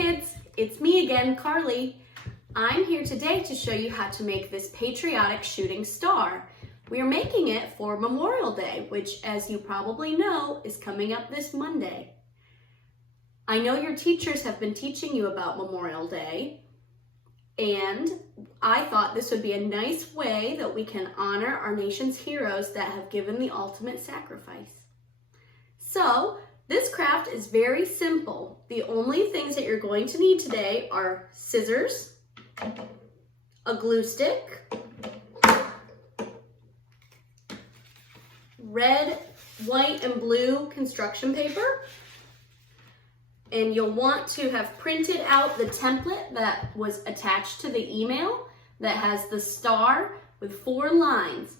kids, it's me again, Carly. I'm here today to show you how to make this patriotic shooting star. We are making it for Memorial Day, which, as you probably know, is coming up this Monday. I know your teachers have been teaching you about Memorial Day, and I thought this would be a nice way that we can honor our nation's heroes that have given the ultimate sacrifice. So, this craft is very simple. The only things that you're going to need today are scissors, a glue stick, red, white, and blue construction paper, and you'll want to have printed out the template that was attached to the email that has the star with 4 lines.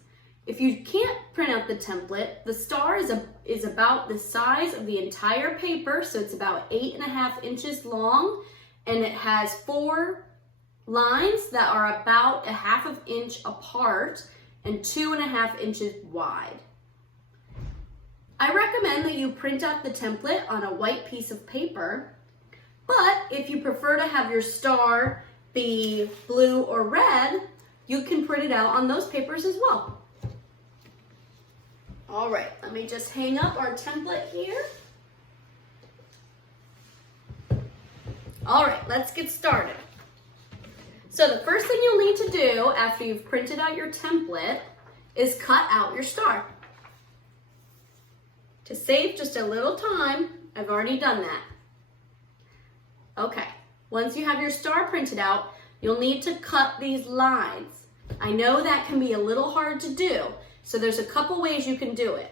If you can't print out the template, the star is about the size of the entire paper, so it's about 8.5 inches long, and it has 4 lines that are about 1/2 inch apart and 2.5 inches wide. I recommend that you print out the template on a white piece of paper, but if you prefer to have your star be blue or red, you can print it out on those papers as well. All right, let me just hang up our template here. All right, let's get started. So the first thing you'll need to do after you've printed out your template is cut out your star. To save just a little time, I've already done that. Okay, once you have your star printed out, you'll need to cut these lines. I know that can be a little hard to do, so there's a couple ways you can do it.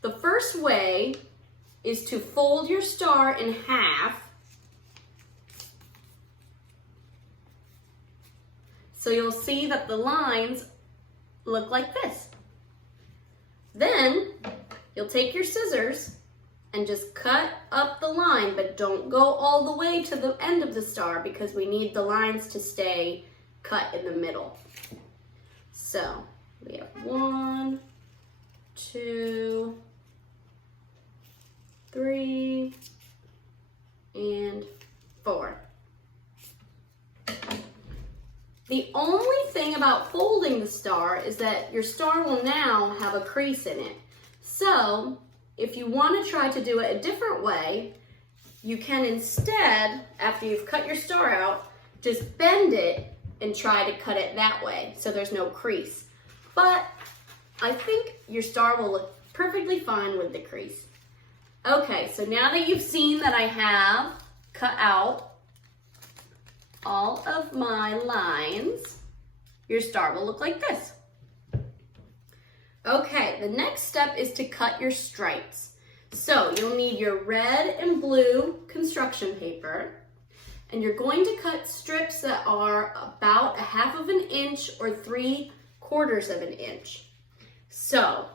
The first way is to fold your star in half. So you'll see that the lines look like this. Then you'll take your scissors and just cut up the line, but don't go all the way to the end of the star because we need the lines to stay cut in the middle. So we have 1, 2, 3, and 4. The only thing about folding the star is that your star will now have a crease in it. So if you want to try to do it a different way, you can instead, after you've cut your star out, just bend it and try to cut it that way so there's no crease. But I think your star will look perfectly fine with the crease. Okay, so now that you've seen that I have cut out all of my lines, your star will look like this. Okay, the next step is to cut your stripes. So you'll need your red and blue construction paper, and you're going to cut strips that are about 1/2 inch or 3/4 inch. So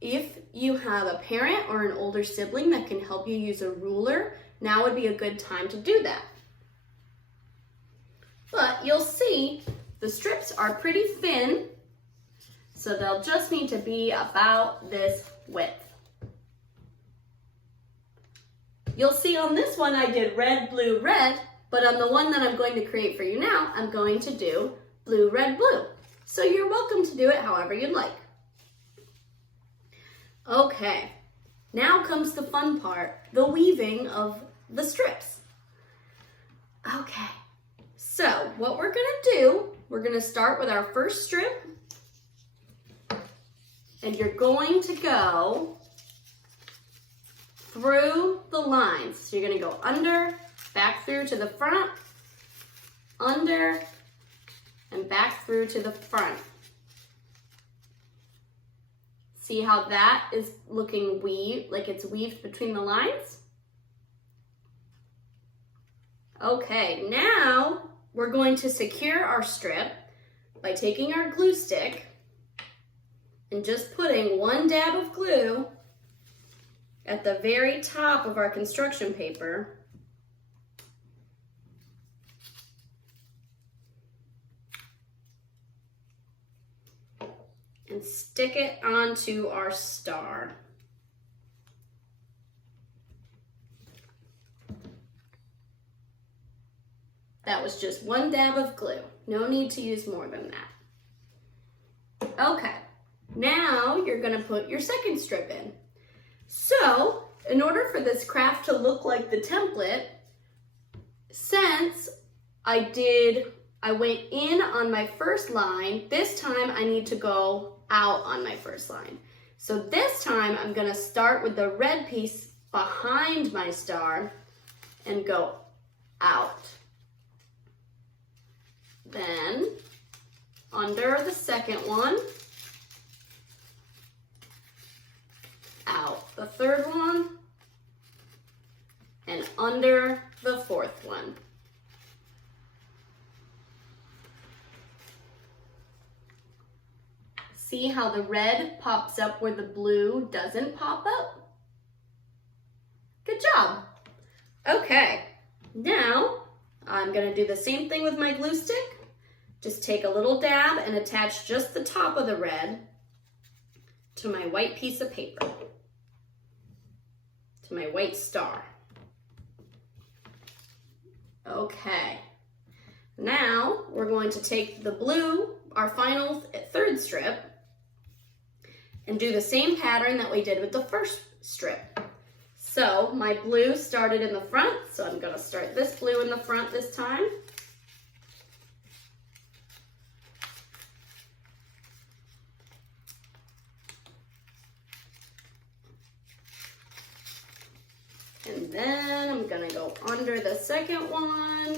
if you have a parent or an older sibling that can help you use a ruler, now would be a good time to do that. But you'll see the strips are pretty thin, so they'll just need to be about this width. You'll see on this one I did red, blue, red, but on the one that I'm going to create for you now, I'm going to do blue, red, blue. So you're welcome to do it however you'd like. Okay, now comes the fun part, the weaving of the strips. Okay, so what we're gonna do, we're gonna start with our first strip, and you're going to go through the lines. So you're gonna go under, back through to the front, under, and back through to the front. See how that is looking weaved, like it's weaved between the lines? Okay, now we're going to secure our strip by taking our glue stick and just putting 1 dab of glue at the very top of our construction paper. And stick it onto our star. That was just 1 dab of glue. No need to use more than that. Okay, now you're gonna put your second strip in. So, in order for this craft to look like the template, since I went in on my first line, this time I need to go out on my first line. So this time I'm gonna start with the red piece behind my star and go out. Then under the second one, out the third one, and under the fourth one. See how the red pops up where the blue doesn't pop up? Good job. Okay, now I'm gonna do the same thing with my glue stick. Just take a little dab and attach just the top of the red to my white piece of paper, to my white star. Okay, now we're going to take the blue, our final third strip, and do the same pattern that we did with the first strip. So my blue started in the front, so I'm gonna start this blue in the front this time. And then I'm gonna go under the second one.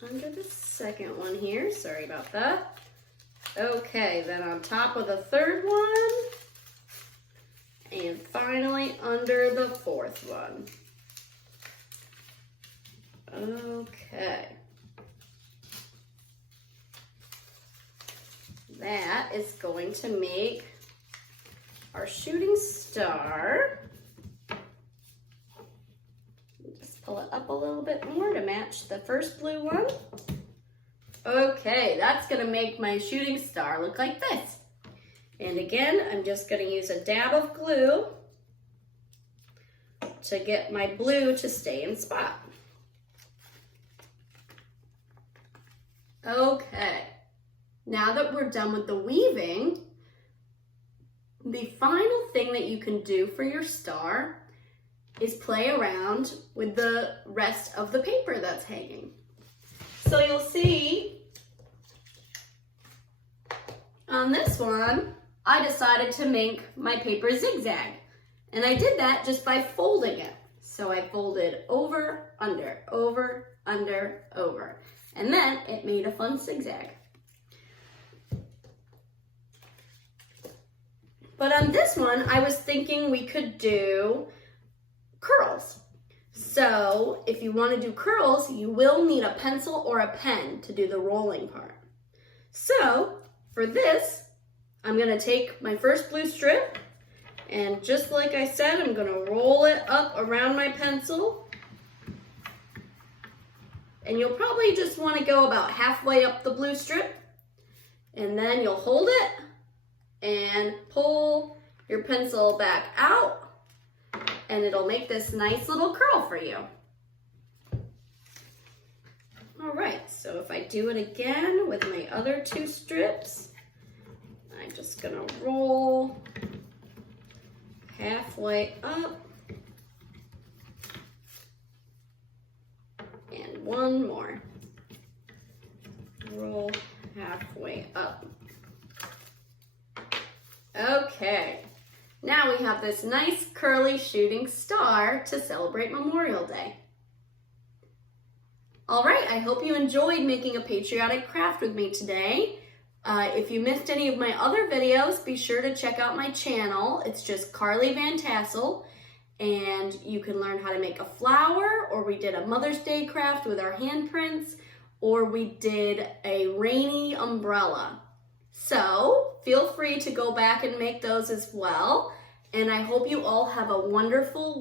Under the second one here, sorry about that. Okay, then on top of the third one, and finally under the fourth one. Okay. That is going to make our shooting star. Just pull it up a little bit more to match the first blue one. Okay, that's gonna make my shooting star look like this. And again, I'm just gonna use a dab of glue to get my blue to stay in spot. Okay, now that we're done with the weaving, the final thing that you can do for your star is play around with the rest of the paper that's hanging. So you'll see on this one, I decided to make my paper zigzag. And I did that just by folding it. So I folded over, under, over, under, over. And then it made a fun zigzag. But on this one, I was thinking we could do curls. So if you want to do curls, you will need a pencil or a pen to do the rolling part. So for this, I'm going to take my first blue strip, and just like I said, I'm going to roll it up around my pencil. And you'll probably just want to go about halfway up the blue strip, and then you'll hold it and pull your pencil back out, and it'll make this nice little curl for you. All right, so if I do it again with my other two strips, I'm just gonna roll halfway up, and one more. Roll halfway up. Okay, now we have this nice curly shooting star to celebrate Memorial Day. All right, I hope you enjoyed making a patriotic craft with me today. If you missed any of my other videos, be sure to check out my channel. It's just Carly Van Tassel, and you can learn how to make a flower, or we did a Mother's Day craft with our handprints, or we did a rainy umbrella. So feel free to go back and make those as well. And I hope you all have a wonderful week.